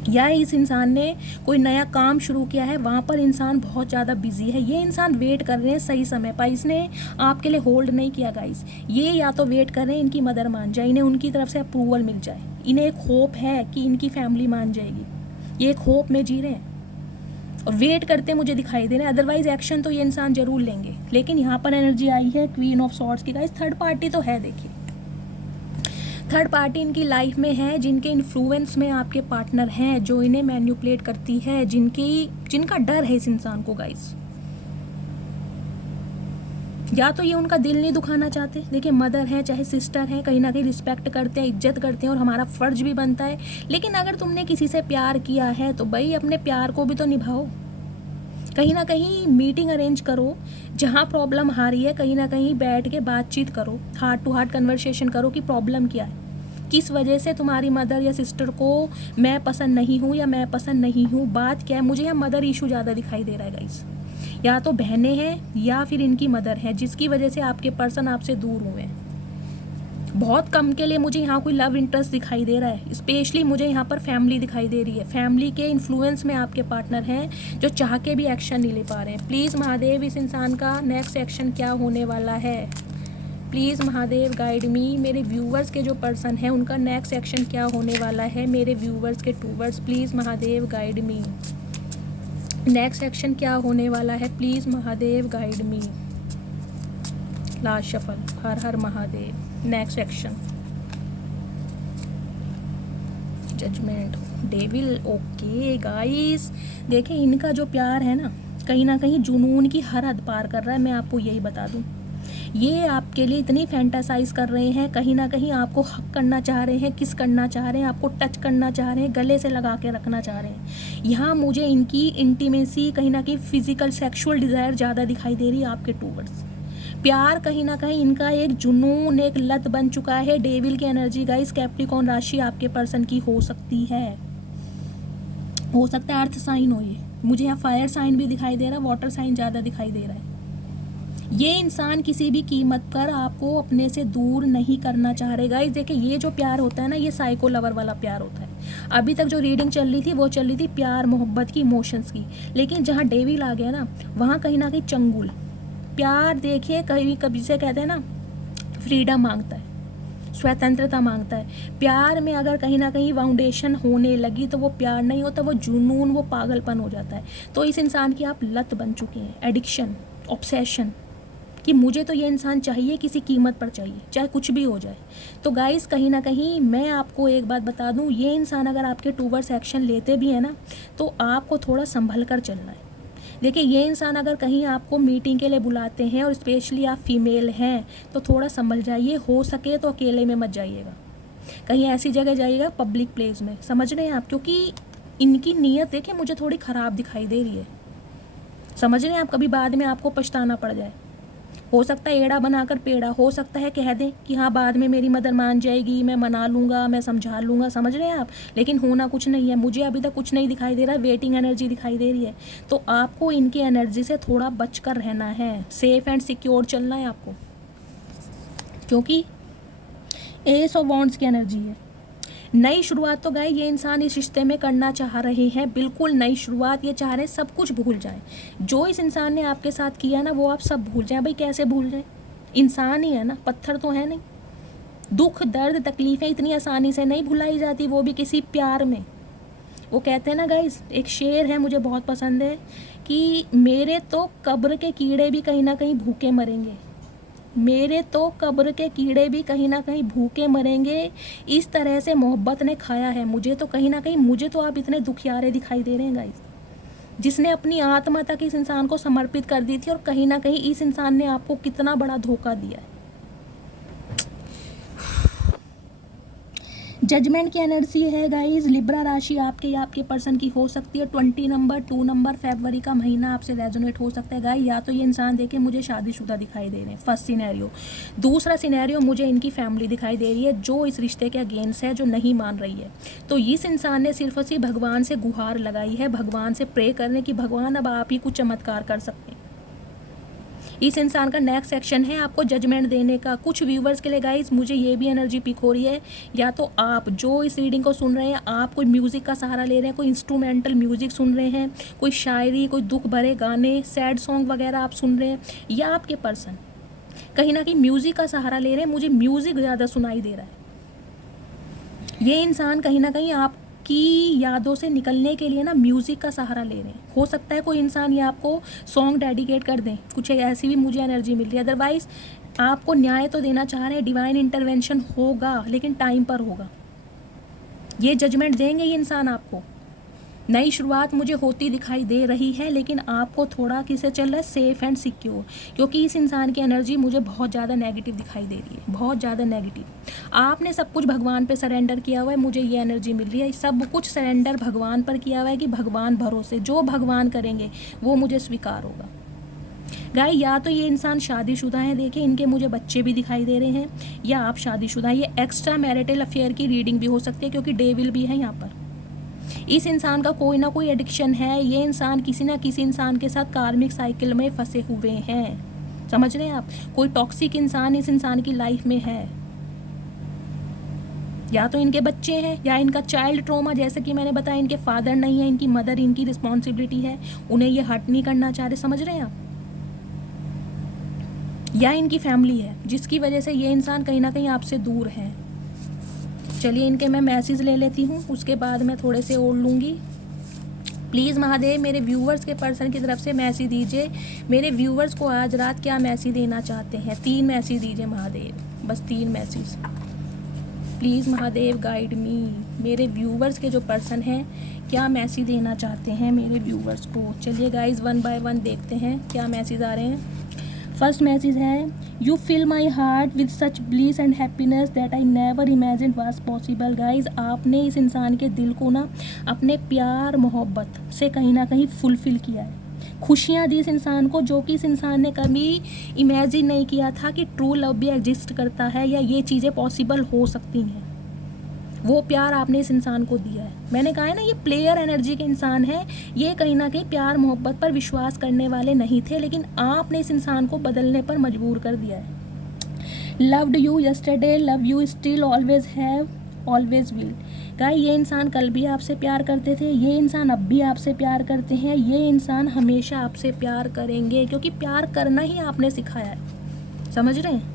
या इस इंसान ने कोई नया काम शुरू किया है, वहाँ पर इंसान बहुत ज़्यादा बिजी है। ये इंसान वेट कर रहे हैं सही समय पर, इसने आपके लिए होल्ड नहीं किया गाइस। ये या तो वेट कर रहे हैं इनकी मदर मान जाए, इन्हें उनकी तरफ से अप्रूवल मिल जाए, इन्हें एक होप है कि इनकी फैमिली मान जाएगी, ये एक होप में जी रहे हैं और वेट करते मुझे दिखाई दे रहे हैं। अदरवाइज एक्शन तो ये इंसान जरूर लेंगे। लेकिन यहाँ पर एनर्जी आई है क्वीन ऑफ सॉर्ड्स की गाइस। थर्ड पार्टी तो है, देखिए थर्ड पार्टी इनकी लाइफ में है, जिनके इन्फ्लुएंस में आपके पार्टनर हैं, जो इन्हें मैन्युपुलेट करती है, जिनका डर है इस इंसान को गाइस। या तो ये उनका दिल नहीं दुखाना चाहते, देखिए मदर है चाहे सिस्टर है, कहीं ना कहीं रिस्पेक्ट करते हैं, इज्जत करते हैं और हमारा फर्ज भी बनता है। लेकिन अगर तुमने किसी से प्यार किया है तो भाई अपने प्यार को भी तो निभाओ। कहीं ना कहीं मीटिंग अरेंज करो, जहाँ प्रॉब्लम आ रही है कहीं ना कहीं बैठ के बातचीत करो, हार्ट टू हार्ट कन्वर्सेशन करो कि प्रॉब्लम क्या है, किस वजह से तुम्हारी मदर या सिस्टर को मैं पसंद नहीं हूँ या मैं पसंद नहीं हूँ, बात क्या है। मुझे यहाँ मदर इशू ज़्यादा दिखाई दे रहा है गाइस, या तो बहनें हैं या फिर इनकी मदर है, जिसकी वजह से आपके पर्सन आपसे दूर हुए हैं। बहुत कम के लिए मुझे यहाँ कोई लव इंटरेस्ट दिखाई दे रहा है, स्पेशली मुझे यहाँ पर फैमिली दिखाई दे रही है। फैमिली के इन्फ्लुएंस में आपके पार्टनर हैं जो चाह के भी एक्शन नहीं ले पा रहे हैं। प्लीज़ महादेव, इस इंसान का नेक्स्ट एक्शन क्या होने वाला है? प्लीज़ महादेव गाइड मी। मेरे व्यूवर्स के जो पर्सन हैं उनका नेक्स्ट एक्शन क्या होने वाला है? मेरे व्यूवर्स के towards please Mahadev guide me. Next action क्या होने वाला है? Please Mahadev guide me. Last shuffle. Her her Mahadev. Next action, judgement, devil. Okay guys, देखिए इनका जो प्यार है ना कहीं जुनून की हद पार कर रहा है। मैं आपको यही बता दूं, ये आपके लिए इतनी फैंटासाइज कर रहे हैं, कहीं ना कहीं आपको हक करना चाह रहे हैं, किस करना चाह रहे हैं, आपको टच करना चाह रहे हैं, गले से लगा के रखना चाह रहे हैं। यहाँ मुझे इनकी इंटीमेसी, कहीं ना कहीं फिजिकल सेक्सुअल डिज़ायर ज़्यादा दिखाई दे रही है आपके टूवर्ड्स। प्यार कहीं ना कहीं इनका एक जुनून, एक लत बन चुका है। डेविल की एनर्जी गाइस, कैप्रिकॉर्न राशि आपके पर्सन की हो सकती है। हो सकता है अर्थ साइन हो ये, मुझे यहाँ फायर साइन भी दिखाई दे रहा है, वाटर साइन ज़्यादा दिखाई दे रहा है। ये इंसान किसी भी कीमत पर आपको अपने से दूर नहीं करना चाह रहे गाइस। देखिए ये जो प्यार होता है ना, ये साइको लवर वाला प्यार होता है। अभी तक जो रीडिंग चल रही थी वो चल रही थी प्यार मोहब्बत की, इमोशंस की, लेकिन जहाँ डेविल आ गया ना वहाँ कहीं ना कहीं चंगुल प्यार। देखिए कभी कभी से कहते हैं ना, फ्रीडम मांगता है, स्वतंत्रता मांगता है। प्यार में अगर कहीं ना कहीं फाउंडेशन होने लगी तो वो प्यार नहीं होता, वो जुनून, वो पागलपन हो जाता है। तो इस इंसान की आप लत बन चुके हैं, एडिक्शन, ऑब्सेशन, कि मुझे तो ये इंसान चाहिए, किसी कीमत पर चाहिए, चाहे कुछ भी हो जाए। तो गाइस कहीं ना कहीं मैं आपको एक बात बता दूं, ये इंसान अगर आपके टूवर्ड्स एक्शन लेते भी हैं ना तो आपको थोड़ा संभल कर चलना है। देखिए ये इंसान अगर कहीं आपको मीटिंग के लिए बुलाते हैं और स्पेशली आप फीमेल हैं तो थोड़ा संभल जाइए। हो सके तो अकेले में मत जाइएगा, कहीं ऐसी जगह जाइएगा पब्लिक प्लेस में, समझ रहे हैं आप? क्योंकि इनकी नीयत देखिए मुझे थोड़ी ख़राब दिखाई दे रही है, समझ रहे हैं आप? कभी बाद में आपको पछताना पड़ जाए। हो सकता है एड़ा बनाकर पेड़ा, हो सकता है कह दें कि हाँ बाद में मेरी मदर मान जाएगी, मैं मना लूँगा, मैं समझा लूँगा, समझ रहे हैं आप? लेकिन होना कुछ नहीं है। मुझे अभी तक कुछ नहीं दिखाई दे रहा, वेटिंग एनर्जी दिखाई दे रही है। तो आपको इनकी एनर्जी से थोड़ा बचकर रहना है, सेफ एंड सिक्योर चलना है आपको, क्योंकि एस ऑफ वॉन्ड्स की एनर्जी है। नई शुरुआत तो गाय ये इंसान इस रिश्ते में करना चाह रहे हैं, बिल्कुल नई शुरुआत। ये चाह रहे हैं सब कुछ भूल जाएं, जो इस इंसान ने आपके साथ किया ना वो आप सब भूल जाएं। भाई कैसे भूल जाएं, इंसान ही है ना, पत्थर तो है नहीं। दुख दर्द तकलीफ़ें इतनी आसानी से नहीं भुलाई जाती, वो भी किसी प्यार में। वो कहते हैं ना गाइस, एक शेर है मुझे बहुत पसंद है कि मेरे तो कब्र के कीड़े भी कहीं ना कहीं भूखे मरेंगे, मेरे तो कब्र के कीड़े भी कहीं ना कहीं भूखे मरेंगे। इस तरह से मोहब्बत ने खाया है मुझे, तो कहीं ना कहीं मुझे तो आप इतने दुखियारे दिखाई दे रहे हैं गाइस, जिसने अपनी आत्मा तक इस इंसान को समर्पित कर दी थी, और कहीं ना कहीं इस इंसान ने आपको कितना बड़ा धोखा दिया है। जजमेंट की एनर्जी है गाइस, लिब्रा राशि आपके या आपके पर्सन की हो सकती है। 20 नंबर 2 नंबर फरवरी का महीना आपसे रेजोनेट हो सकता है गाइस। या तो ये इंसान देखे मुझे शादीशुदा दिखाई दे रहे हैं, फर्स्ट सिनेरियो। दूसरा सिनेरियो मुझे इनकी फैमिली दिखाई दे रही है जो इस रिश्ते के अगेंस्ट है, जो नहीं मान रही है। तो इस इंसान ने सिर्फ और सिर्फ भगवान से गुहार लगाई है, भगवान से प्रे करने की, भगवान अब आप ही कुछ चमत्कार कर सकते हैं। इस इंसान का नेक्स्ट एक्शन है आपको जजमेंट देने का। कुछ व्यूवर्स के लिए गाइस मुझे ये भी एनर्जी पिक हो रही है, या तो आप जो इस रीडिंग को सुन रहे हैं आप कोई म्यूज़िक का सहारा ले रहे हैं, कोई इंस्ट्रूमेंटल म्यूज़िक सुन रहे हैं, कोई शायरी, कोई दुख भरे गाने, सैड सॉन्ग वगैरह आप सुन रहे हैं, या आपके पर्सन कहीं ना कहीं म्यूज़िक का सहारा ले रहे हैं। मुझे म्यूज़िक ज़्यादा सुनाई दे रहा है। ये इंसान कहीं ना कहीं आप की यादों से निकलने के लिए ना म्यूज़िक का सहारा ले रहे हैं। हो सकता है कोई इंसान ये आपको सॉन्ग डेडिकेट कर दें, कुछ ऐसी भी मुझे एनर्जी मिल रही है। अदरवाइज़ आपको न्याय तो देना चाह रहे हैं, डिवाइन इंटरवेंशन होगा लेकिन टाइम पर होगा। ये जजमेंट देंगे ये इंसान आपको। नई शुरुआत मुझे होती दिखाई दे रही है, लेकिन आपको थोड़ा किसे चल रहा है, सेफ एंड सिक्योर, क्योंकि इस इंसान की एनर्जी मुझे बहुत ज़्यादा नेगेटिव दिखाई दे रही है, बहुत ज़्यादा नेगेटिव। आपने सब कुछ भगवान पे सरेंडर किया हुआ है, मुझे ये एनर्जी मिल रही है। सब कुछ सरेंडर भगवान पर किया हुआ है कि भगवान भरोसे, जो भगवान करेंगे वो मुझे स्वीकार होगा। गाय या तो ये इंसान शादीशुदा है, देखिए इनके मुझे बच्चे भी दिखाई दे रहे हैं, या आप शादीशुदा हैं। ये एक्स्ट्रा मैरिटल अफेयर की रीडिंग भी हो सकती है, क्योंकि डेविल भी है यहाँ पर। इस इंसान का कोई ना कोई एडिक्शन है, ये इंसान किसी ना किसी इंसान के साथ कार्मिक साइकिल में फंसे हुए हैं, समझ रहे हैं आप? कोई टॉक्सिक इंसान इस इंसान की लाइफ में है। या तो इनके बच्चे हैं या इनका चाइल्ड ट्रॉमा, जैसे कि मैंने बताया इनके फादर नहीं है, इनकी मदर इनकी रिस्पॉन्सिबिलिटी है, उन्हें ये हर्ट नहीं करना चाह रहे, समझ रहे हैं आप, या इनकी फैमिली है जिसकी वजह से ये इंसान कहीं ना कहीं आपसे दूर है। चलिए इनके मैं मैसेज ले लेती हूँ, उसके बाद मैं थोड़े से और लूँगी। प्लीज़ महादेव मेरे व्यूवर्स के पर्सन की तरफ से मैसेज दीजिए, मेरे व्यूवर्स को आज रात क्या मैसेज देना चाहते हैं। 3 मैसेज दीजिए महादेव, बस 3 मैसेज प्लीज़ महादेव गाइड मी। मेरे व्यूवर्स के जो पर्सन हैं क्या मैसेज देना चाहते हैं मेरे व्यूवर्स को। चलिए गाइज 1 बाय 1 देखते हैं क्या मैसेज आ रहे हैं। फर्स्ट मैसेज है, you fill my heart with such bliss and happiness that I never imagine was possible. Guys आपने इस इंसान के दिल को ना अपने प्यार मोहब्बत से कहीं ना कहीं फुलफिल किया है, खुशियाँ दी इस इंसान को, जो कि इस इंसान ने कभी इमेजिन नहीं किया था कि ट्रू लव भी एग्जिस्ट करता है या ये चीज़ें पॉसिबल हो सकती हैं। वो प्यार आपने इस इंसान को दिया है। मैंने कहा है ना ये प्लेयर एनर्जी के इंसान है, ये कहीं ना कहीं प्यार मोहब्बत पर विश्वास करने वाले नहीं थे, लेकिन आपने इस इंसान को बदलने पर मजबूर कर दिया है। Loved you yesterday, love you still, always have, always will. Guys ये इंसान कल भी आपसे प्यार करते थे, ये इंसान अब भी आपसे प्यार करते हैं, ये इंसान हमेशा आपसे प्यार करेंगे, क्योंकि प्यार करना ही आपने सिखाया है, समझ रहे हैं।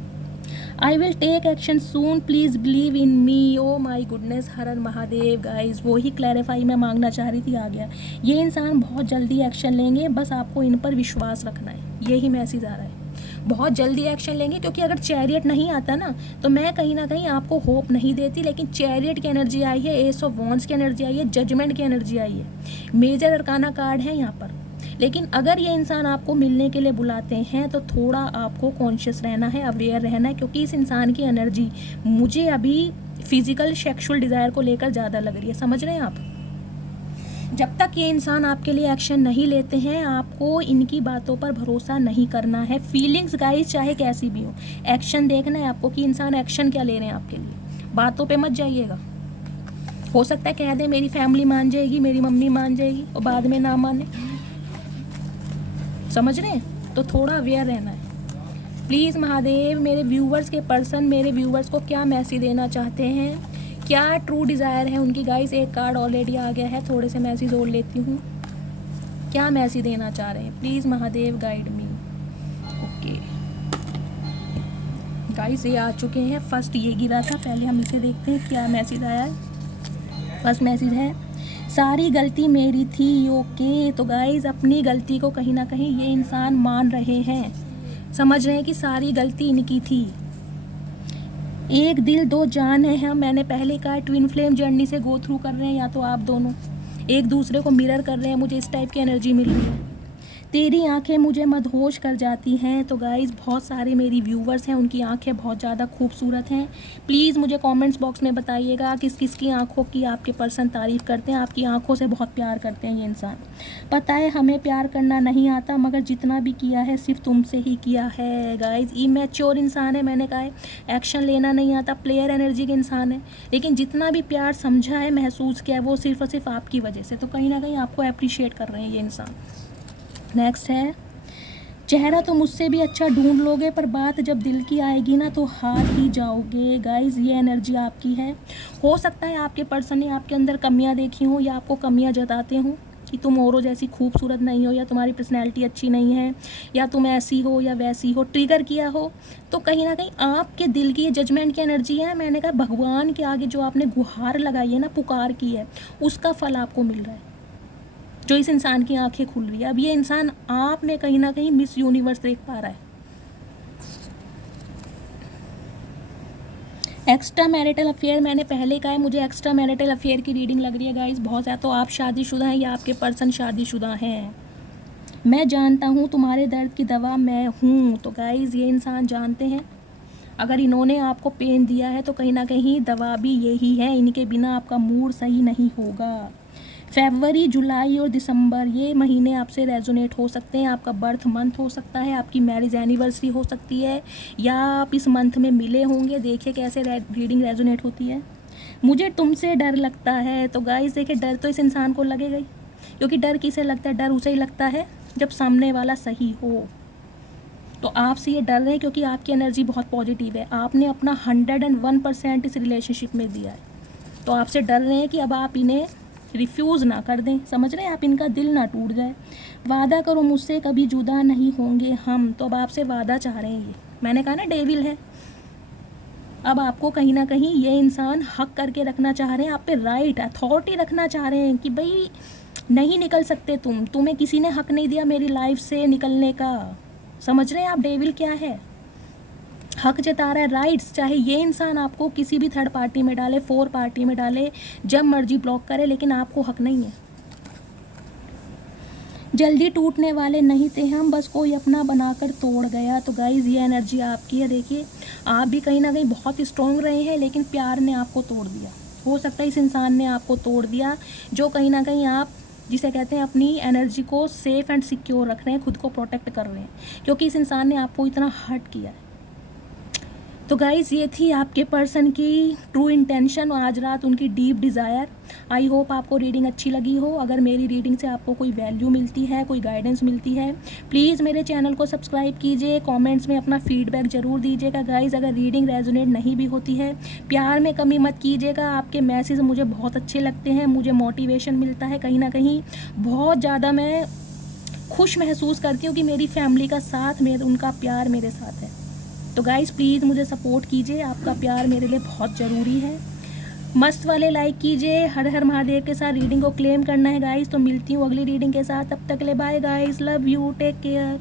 I will take action soon, please believe in me. Oh my goodness, Har her Mahadev. Guys वो ही क्लैरिफाई मैं मांगना चाह रही थी, आ गया। ये इंसान बहुत जल्दी एक्शन लेंगे, बस आपको इन पर विश्वास रखना है, यही मैसेज आ रहा है। बहुत जल्दी एक्शन लेंगे, क्योंकि अगर चैरियट नहीं आता ना तो मैं कहीं ना कहीं आपको होप नहीं देती, लेकिन चैरियट की एनर्जी आई है, एस ऑफ वॉन्ड्स की एनर्जी आई है, जजमेंट की एनर्जी आई है, मेजर अरकाना कार्ड है यहाँ पर। लेकिन अगर ये इंसान आपको मिलने के लिए बुलाते हैं तो थोड़ा आपको कॉन्शियस रहना है, अवेयर रहना है, क्योंकि इस इंसान की एनर्जी मुझे अभी फिजिकल सेक्सुअल डिज़ायर को लेकर ज़्यादा लग रही है, समझ रहे हैं आप। जब तक ये इंसान आपके लिए एक्शन नहीं लेते हैं आपको इनकी बातों पर भरोसा नहीं करना है। फीलिंग्स गाइस चाहे कैसी भी हो, एक्शन देखना है आपको कि इंसान एक्शन क्या ले रहे हैं आपके लिए, बातों पे मत जाइएगा। हो सकता है कह दे मेरी फैमिली मान जाएगी, मेरी मम्मी मान जाएगी, और बाद में ना माने, समझ रहे हैं। तो थोड़ा अवेयर रहना है। प्लीज़ महादेव मेरे व्यूवर्स के पर्सन मेरे व्यूवर्स को क्या मैसेज देना चाहते हैं, क्या ट्रू डिज़ायर है उनकी। गाइस एक कार्ड ऑलरेडी आ गया है, थोड़े से मैसेज और लेती हूँ, क्या मैसेज देना चाह रहे हैं। Please Mahadev guide me. Okay guys ये आ चुके हैं, फर्स्ट ये गिरा था, पहले हम इसे देखते हैं क्या मैसेज आया है। फर्स्ट मैसेज है, सारी गलती मेरी थी। ओके तो गाइस अपनी गलती को कहीं ना कहीं ये इंसान मान रहे हैं, समझ रहे हैं कि सारी गलती इनकी थी। एक दिल दो जान है हम, मैंने पहले कहा ट्विन फ्लेम जर्नी से गो थ्रू कर रहे हैं, या तो आप दोनों एक दूसरे को मिरर कर रहे हैं, मुझे इस टाइप की एनर्जी मिल रही है। तेरी आंखें मुझे मदहोश कर जाती हैं। तो गाइज़ बहुत सारे मेरी व्यूवर्स हैं, उनकी आंखें बहुत ज़्यादा खूबसूरत हैं। प्लीज़ मुझे कमेंट्स बॉक्स में बताइएगा किस किस की आंखों की आपके पर्सन तारीफ़ करते हैं, आपकी आंखों से बहुत प्यार करते हैं ये इंसान। पता है हमें प्यार करना नहीं आता, मगर जितना भी किया है सिर्फ तुमसे ही किया है। गाइज़ इमैच्योर इंसान है, मैंने कहा है एक्शन लेना नहीं आता, प्लेयर एनर्जी के इंसान है, लेकिन जितना भी प्यार समझा है महसूस किया है वो सिर्फ और सिर्फ आपकी वजह से। तो कहीं ना कहीं आपको अप्रिशिएट कर रहे हैं ये इंसान। नेक्स्ट है, चेहरा तो मुझसे भी अच्छा ढूंढ लोगे, पर बात जब दिल की आएगी ना तो हार ही जाओगे। गाइज़ ये एनर्जी आपकी है। हो सकता है आपके पर्सन ने आपके अंदर कमियां देखी हो, या आपको कमियां जताते हो कि तुम औरों जैसी खूबसूरत नहीं हो, या तुम्हारी पर्सनैलिटी अच्छी नहीं है, या तुम ऐसी हो या वैसी हो, ट्रिगर किया हो। तो कहीं ना कहीं आपके दिल की ये जजमेंट की एनर्जी है। मैंने कहा भगवान के आगे जो आपने गुहार लगाई है ना, पुकार की है, उसका फल आपको मिल रहा है, जो इस इंसान की आंखें खुल रही है। अब ये इंसान आप में कहीं ना कहीं मिस यूनिवर्स देख पा रहा है। एक्स्ट्रा मैरिटल अफेयर, मैंने पहले कहा है मुझे एक्स्ट्रा मैरिटल अफेयर की रीडिंग लग रही है गाइस बहुत ज़्यादा। तो आप शादीशुदा हैं या आपके पर्सन शादीशुदा हैं। मैं जानता हूँ तुम्हारे दर्द की दवा मैं हूँ। तो गाइस ये इंसान जानते हैं अगर इन्होंने आपको पेन दिया है तो कहीं ना कहीं दवा भी यही है, इनके बिना आपका मूड सही नहीं होगा। फरवरी, जुलाई और दिसंबर ये महीने आपसे रेजोनेट हो सकते हैं। आपका बर्थ मंथ हो सकता है, आपकी मैरिज एनिवर्सरी हो सकती है, या आप इस मंथ में मिले होंगे। देखिए कैसे रीडिंग रेजोनेट होती है। मुझे तुमसे डर लगता है। तो गाइस देखिए डर तो इस इंसान को लगेगा ही, क्योंकि डर किसे लगता है, डर उसे ही लगता है जब सामने वाला सही हो। तो आपसे ये डर रहे हैं क्योंकि आपकी एनर्जी बहुत पॉजिटिव है, आपने अपना 101% इस रिलेशनशिप में दिया है। तो आपसे डर रहे हैं कि अब आप इन्हें रिफ्यूज़ ना कर दें, समझ रहे हैं आप, इनका दिल ना टूट जाए। वादा करो मुझसे कभी जुदा नहीं होंगे हम, तो अब आपसे वादा चाह रहे हैं ये। मैंने कहा ना डेविल है। अब आपको कहीं ना कहीं ये इंसान हक करके रखना चाह रहे हैं, आप पे राइट अथॉरिटी रखना चाह रहे हैं कि भाई नहीं निकल सकते तुम्हें किसी ने हक नहीं दिया मेरी लाइफ से निकलने का। समझ रहे हैं आप डेविल क्या है? हक जता रहा है, राइट्स। चाहे ये इंसान आपको किसी भी थर्ड पार्टी में डाले, फोर पार्टी में डाले, जब मर्जी ब्लॉक करे, लेकिन आपको हक नहीं है। जल्दी टूटने वाले नहीं थे हम, बस कोई अपना बनाकर तोड़ गया। तो गाइज ये एनर्जी आपकी है। देखिए आप भी कहीं ना कहीं बहुत स्ट्रॉन्ग रहे हैं, लेकिन प्यार ने आपको तोड़ दिया। हो सकता है इस इंसान ने आपको तोड़ दिया, जो कहीं ना कहीं आप जिसे कहते हैं अपनी एनर्जी को सेफ एंड सिक्योर रख रहे हैं, खुद को प्रोटेक्ट कर रहे हैं, क्योंकि इस इंसान ने आपको इतना हर्ट किया है। तो गाइज़ ये थी आपके पर्सन की ट्रू इंटेंशन और आज रात उनकी डीप डिज़ायर। आई होप आपको रीडिंग अच्छी लगी हो। अगर मेरी रीडिंग से आपको कोई वैल्यू मिलती है, कोई गाइडेंस मिलती है, प्लीज़ मेरे चैनल को सब्सक्राइब कीजिए। कमेंट्स में अपना फीडबैक ज़रूर दीजिएगा। गाइज़ अगर रीडिंग रेजोनेट नहीं भी होती है, प्यार में कमी मत कीजिएगा। आपके मैसेज मुझे बहुत अच्छे लगते हैं, मुझे मोटिवेशन मिलता है, कहीं ना कहीं बहुत ज़्यादा मैं खुश महसूस करती हूँ कि मेरी फैमिली का साथ, उनका प्यार मेरे साथ है। तो गाइज़ प्लीज़ मुझे सपोर्ट कीजिए, आपका प्यार मेरे लिए बहुत ज़रूरी है। मस्त वाले लाइक कीजिए। हर हर महादेव के साथ रीडिंग को क्लेम करना है गाइज़। तो मिलती हूँ अगली रीडिंग के साथ, तब तक ले bye guys, love you, take care.